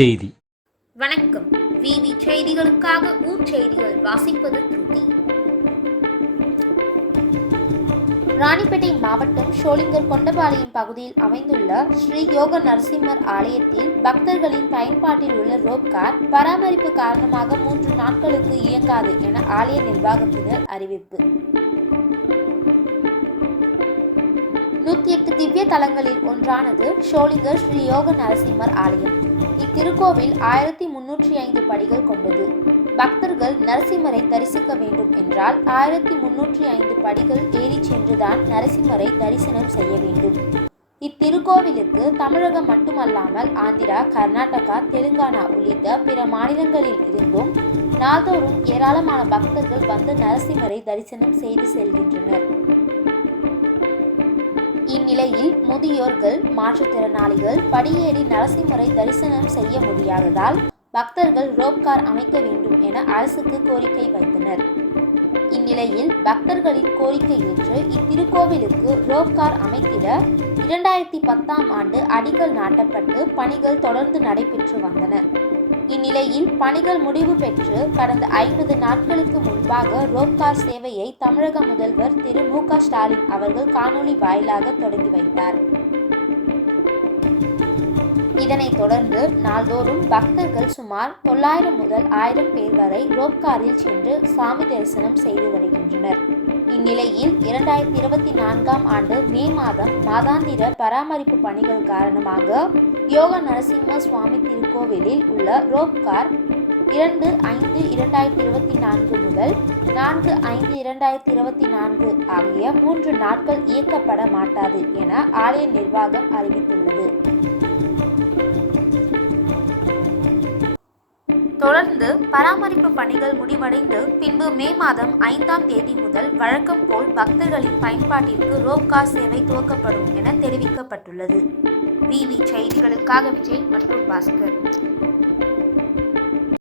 செய்தி. வணக்கம். விவி செய்திகளுக்காக ஊர் செய்திகள் வாசிப்பது திருதி. ராணிப்பேட்டை மாவட்டம் ஷோலிங்கர் கொண்டபாளையம் பகுதியில் அமைந்துள்ள ஸ்ரீ யோக நரசிம்மர் ஆலயத்தில் பக்தர்களின் பயன்பாட்டில் உள்ள ரோப் கார் பராமரிப்பு காரணமாக மூன்று நாட்களுக்கு இயங்காது என ஆலய நிர்வாகத்தினர் அறிவிப்பு. நூத்தி எட்டு திவ்ய தலங்களில் ஒன்றானது ஷோலிங்கர் ஸ்ரீ யோக நரசிம்மர் ஆலயம். இத்திருக்கோவில் ஆயிரத்தி முன்னூற்றி ஐந்து படிகள் கொண்டது. பக்தர்கள் நரசிம்மரை தரிசிக்க வேண்டும் என்றால் ஆயிரத்தி முன்னூற்றி ஐந்து படிகள் ஏறி சென்றுதான் நரசிம்மரை தரிசனம் செய்ய வேண்டும். இத்திருக்கோவிலுக்கு தமிழகம் மட்டுமல்லாமல் ஆந்திரா கர்நாடகா தெலுங்கானா உள்ளிட்ட பிற மாநிலங்களில் இருந்தும் நாள்தோறும் ஏராளமான பக்தர்கள் வந்து நரசிம்மரை தரிசனம் செய்து செல்கின்றனர். இந்நிலையில் முதியோர்கள் மாற்றுத்திறனாளிகள் படியேறி நரசிம்மரை தரிசனம் செய்ய முடியாததால் பக்தர்கள் ரோப்கார் அமைக்க வேண்டும் என அரசுக்கு கோரிக்கை வைத்தனர். இந்நிலையில் பக்தர்களின் கோரிக்கை ஏற்று இத்திருக்கோவிலுக்கு ரோப்கார் அமைத்திட இரண்டாயிரத்தி பத்தாம் ஆண்டு அடிக்கல் நாட்டப்பட்டு பணிகள் தொடர்ந்து நடைபெற்று வந்தன. இந்நிலையில் பணிகள் முடிவு பெற்று கடந்த ஐம்பது நாட்களுக்கு முன்பாக ரோப்கார் சேவையை தமிழக முதல்வர் திரு மு க ஸ்டாலின் அவர்கள் காணொலி வாயிலாக தொடங்கி வைத்தார். இதனைத் தொடர்ந்து நாள்தோறும் பக்தர்கள் சுமார் தொள்ளாயிரம் முதல் ஆயிரம் பேர் வரை ரோப்காரில் சென்று சாமி தரிசனம் செய்து வருகின்றனர். இந்நிலையில் இரண்டாயிரத்தி இருபத்தி நான்காம் ஆண்டு மே மாதம் மாதாந்திர பராமரிப்பு பணிகள் காரணமாக யோக நரசிம்ம சுவாமி திருக்கோவிலில் உள்ள ரோப் கார் இரண்டு ஐந்து இரண்டாயிரத்தி இருபத்தி நான்கு முதல் நான்கு ஐந்து இரண்டாயிரத்தி இருபத்தி நான்கு ஆகிய மூன்று நாட்கள் இயக்கப்பட மாட்டாது என ஆலய நிர்வாகம் அறிவித்துள்ளது. பராமரிப்பு பணிகள் முடிவடைந்து பின்பு மே மாதம் ஐந்தாம் தேதி முதல் வழக்கம் போல் பக்தர்களின் பயன்பாட்டிற்கு ரோப்கார் சேவை துவக்கப்படும் என தெரிவிக்கப்பட்டுள்ளது. விவி செய்திகளுக்காக விஜய் மற்றும் பாஸ்கர்.